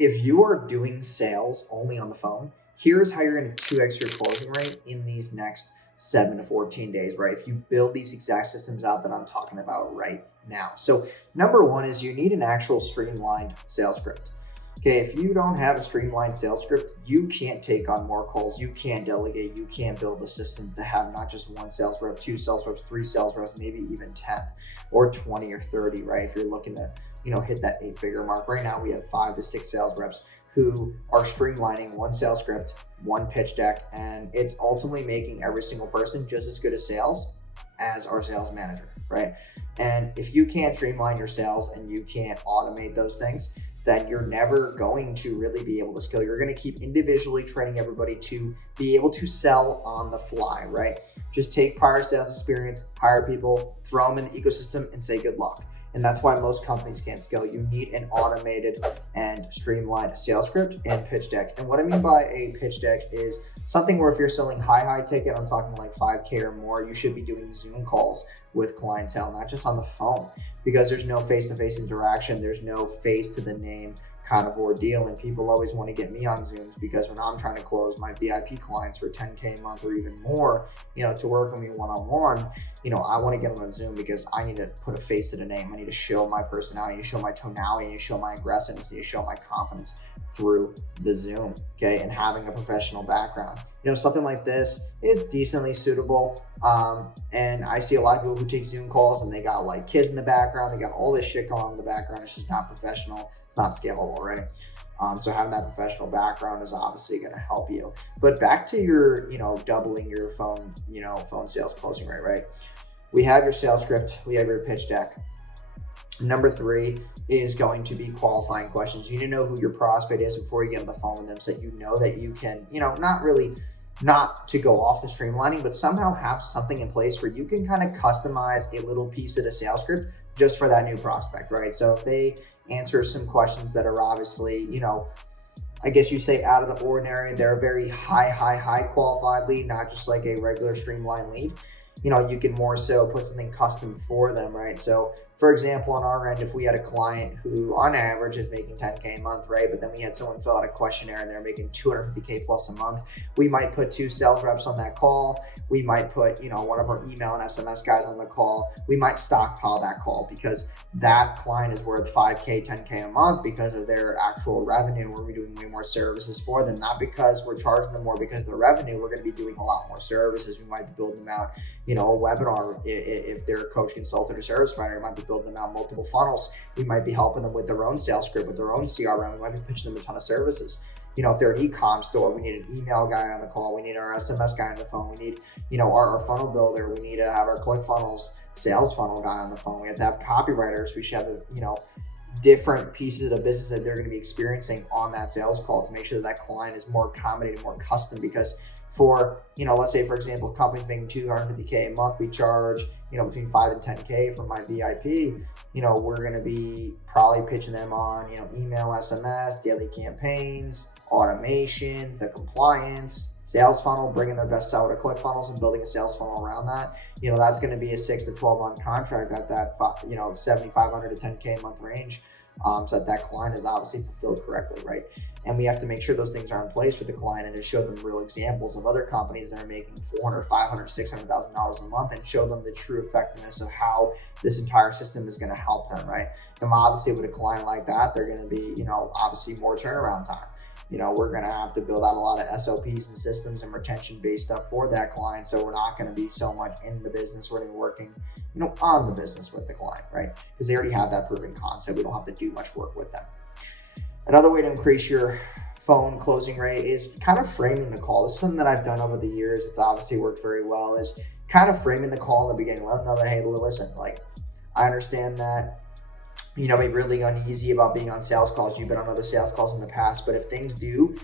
if you are doing sales only on the phone, here's how you're going to 2x your closing rate in these next 7 to 14 days, right? If you build these exact systems out that I'm talking about right now. So number one is you need an actual streamlined sales script. Okay, if you don't have a streamlined sales script, you can't take on more calls, you can't delegate, you can't build a system to have not just one sales rep, two sales reps, three sales reps, maybe even 10 or 20 or 30, right? If you're looking to, hit that 8-figure mark. Right now, we have 5 to 6 sales reps who are streamlining one sales script, one pitch deck, and it's ultimately making every single person just as good at sales as our sales manager, right? And if you can't streamline your sales and you can't automate those things, then you're never going to really be able to scale. You're going to keep individually training everybody to be able to sell on the fly, right? Just take prior sales experience, hire people, throw them in the ecosystem, and say good luck. And that's why most companies can't scale. You need an automated and streamlined sales script and pitch deck. And what I mean by a pitch deck is something where if you're selling high ticket, I'm talking like 5K or more, you should be doing Zoom calls with clientele, not just on the phone, because there's no face-to-face interaction. There's no face to the name kind of ordeal. And people always want to get me on Zooms because when I'm trying to close my VIP clients for 10K a month or even more, to work with me one-on-one, I want to get them on Zoom because I need to put a face to the name. I need to show my personality, I need to show my tonality, I need to show my aggressiveness, I need to show my confidence through the Zoom, okay? And having a professional background. Something like this is decently suitable. And I see a lot of people who take Zoom calls and they got like kids in the background, they got all this shit going on in the background. It's just not professional. It's not scalable, right? So having that professional background is obviously going to help you. But back to your, doubling your phone, phone sales closing rate, right? We have your sales script, we have your pitch deck. Number 3 is going to be qualifying questions. You need to know who your prospect is before you get on the phone with them, so you know that you can, not to go off the streamlining, but somehow have something in place where you can kind of customize a little piece of the sales script just for that new prospect, right? So if they answer some questions that are obviously, I guess you say out of the ordinary, they're a very high qualified lead, not just like a regular streamlined lead. You can more so put something custom for them, right? So for example, on our end, if we had a client who on average is making 10K a month, right? But then we had someone fill out a questionnaire and they're making 250K plus a month, we might put 2 sales reps on that call. We might put, one of our email and SMS guys on the call. We might stockpile that call because that client is worth 5K, 10K a month because of their actual revenue. We're doing way more services for them, not because we're charging them more because of their revenue. We're going to be doing a lot more services. We might be building them out, a webinar if they're a coach, consultant, or service provider. We might be building them out multiple funnels. We might be helping them with their own sales script, with their own CRM. We might be pitching them a ton of services. If they're an e-com store, we need an email guy on the call. We need our SMS guy on the phone. We need, our funnel builder. We need to have our ClickFunnels sales funnel guy on the phone. We have to have copywriters. We should have, different pieces of the business that they're going to be experiencing on that sales call to make sure that client is more accommodated, more custom. Because for, let's say, for example, a company's making 250K a month, we charge, between 5 and 10K for my VIP. We're going to be probably pitching them on, email, SMS, daily campaigns, automations, the compliance, sales funnel, bringing their best seller to ClickFunnels and building a sales funnel around that. That's going to be a 6 to 12 month contract at that, 7,500 to 10K a month range. So that client is obviously fulfilled correctly, right? And we have to make sure those things are in place for the client and to show them real examples of other companies that are making $400,000, $500,000, $600,000 a month and show them the true effectiveness of how this entire system is going to help them, right? And obviously with a client like that, they're going to be, obviously more turnaround time. We're going to have to build out a lot of SOPs and systems and retention-based stuff for that client. So we're not going to be so much in the business. We're going to be working, on the business with the client, right? Because they already have that proven concept. We don't have to do much work with them. Another way to increase your phone closing rate is kind of framing the call. This is something that I've done over the years. It's obviously worked very well, is kind of framing the call in the beginning. Let them know that, hey, listen, I understand that be really uneasy about being on sales calls. You've been on other sales calls in the past, but if things do,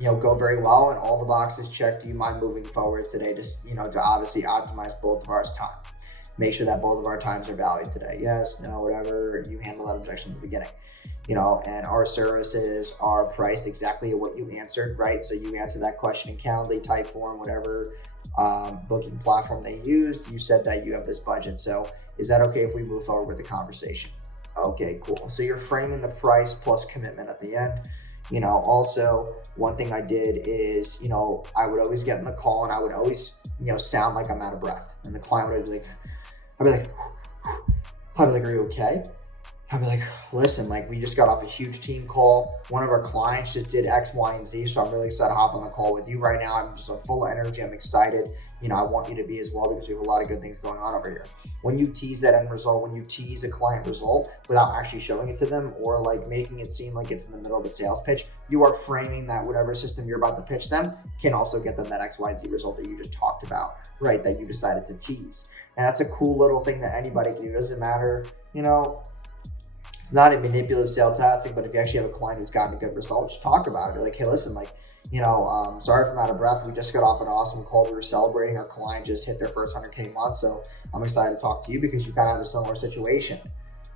go very well and all the boxes checked, do you mind moving forward today? Just, to obviously optimize both of our time. Make sure that both of our times are valued today. Yes, no, whatever. You handle that objection at the beginning. And our services are priced exactly at what you answered, right? So you answer that question in Calendly, Typeform, whatever booking platform they used. You said that you have this budget. So is that okay if we move forward with the conversation? Okay, cool. So you're framing the price plus commitment at the end. Also one thing I did is, I would always get in the call and I would always, sound like I'm out of breath. And the client would be like, I'd be like, are you okay? I'd be like, listen, like we just got off a huge team call. One of our clients just did X, Y, and Z. So I'm really excited to hop on the call with you right now. I'm just full of energy. I'm excited. I want you to be as well because we have a lot of good things going on over here. When you tease that end result, when you tease a client result without actually showing it to them or like making it seem like it's in the middle of the sales pitch, you are framing that whatever system you're about to pitch them can also get them that X, Y, and Z result that you just talked about, right? That you decided to tease. And that's a cool little thing that anybody can do. It doesn't matter, it's not a manipulative sales tactic, but if you actually have a client who's gotten a good result, just talk about it. Be like, hey, listen, like, sorry if I'm out of breath. We just got off an awesome call. We were celebrating. Our client just hit their first 100K month. So I'm excited to talk to you because you kind of have a similar situation.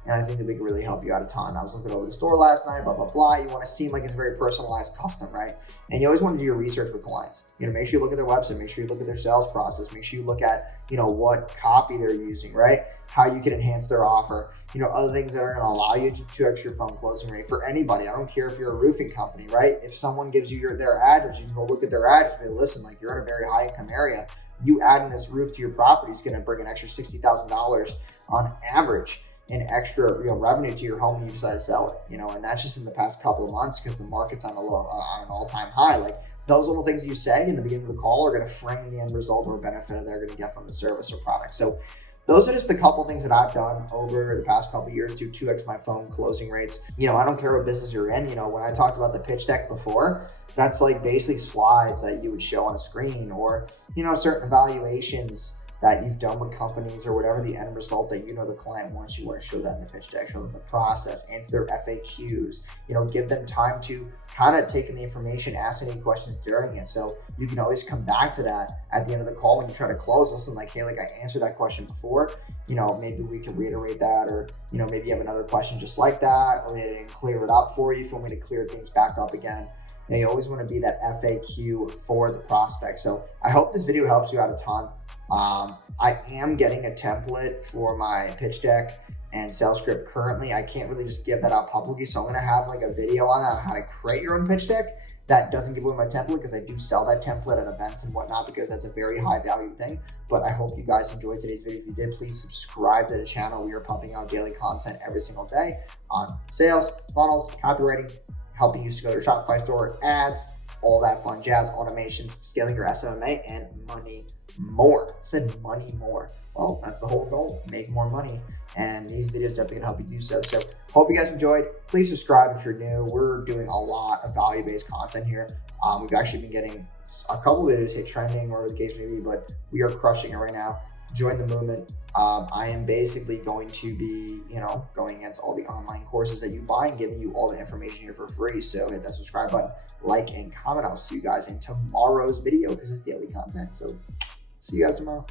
And I think that we can really help you out a ton. I was looking over the store last night, blah, blah, blah. You want to seem like it's very personalized custom, right? And you always want to do your research with clients. Make sure you look at their website, make sure you look at their sales process, make sure you look at, what copy they're using, right? How you can enhance their offer, other things that are going to allow you to 2x your phone closing rate for anybody. I don't care if you're a roofing company, right? If someone gives you their address, you can go look at their address and be, listen, like you're in a very high income area. You adding this roof to your property is going to bring an extra $60,000 on average in extra revenue to your home when you decide to sell it, and that's just in the past couple of months because the market's on an all-time high. Like those little things you say in the beginning of the call are going to frame the end result or benefit that they're going to get from the service or product. So those are just a couple things that I've done over the past couple of years to 2x my phone closing rates. I don't care what business you're in. When I talked about the pitch deck before, that's like basically slides that you would show on a screen or, certain evaluations that you've done with companies or whatever the end result that the client wants. You want to show that in the pitch deck, show them the process, answer their FAQs, give them time to kind of take in the information, ask any questions during it. So you can always come back to that at the end of the call when you try to close. Listen, like, hey, like I answered that question before, maybe we can reiterate that, or, maybe you have another question just like that, or maybe I didn't clear it up for you if you want me to clear things back up again. You always want to be that FAQ for the prospect. So I hope this video helps you out a ton. I am getting a template for my pitch deck and sales script currently. I can't really just give that out publicly. So I'm going to have like a video on that, how to create your own pitch deck. That doesn't give away my template because I do sell that template at events and whatnot because that's a very high value thing. But I hope you guys enjoyed today's video. If you did, please subscribe to the channel. We are pumping out daily content every single day on sales, funnels, copywriting, helping you scale your Shopify store, ads, all that fun jazz, automations, scaling your SMMA, and money more. I said money more. Well, that's the whole goal, make more money. And these videos definitely can help you do so. So hope you guys enjoyed. Please subscribe if you're new. We're doing a lot of value-based content here. We've actually been getting a couple videos hit trending or whatever the case may be, but we are crushing it right now. Join the movement. I am basically going to be, going against all the online courses that you buy and giving you all the information here for free. So hit that subscribe button, like, and comment. I'll see you guys in tomorrow's video because it's daily content. So see you guys tomorrow.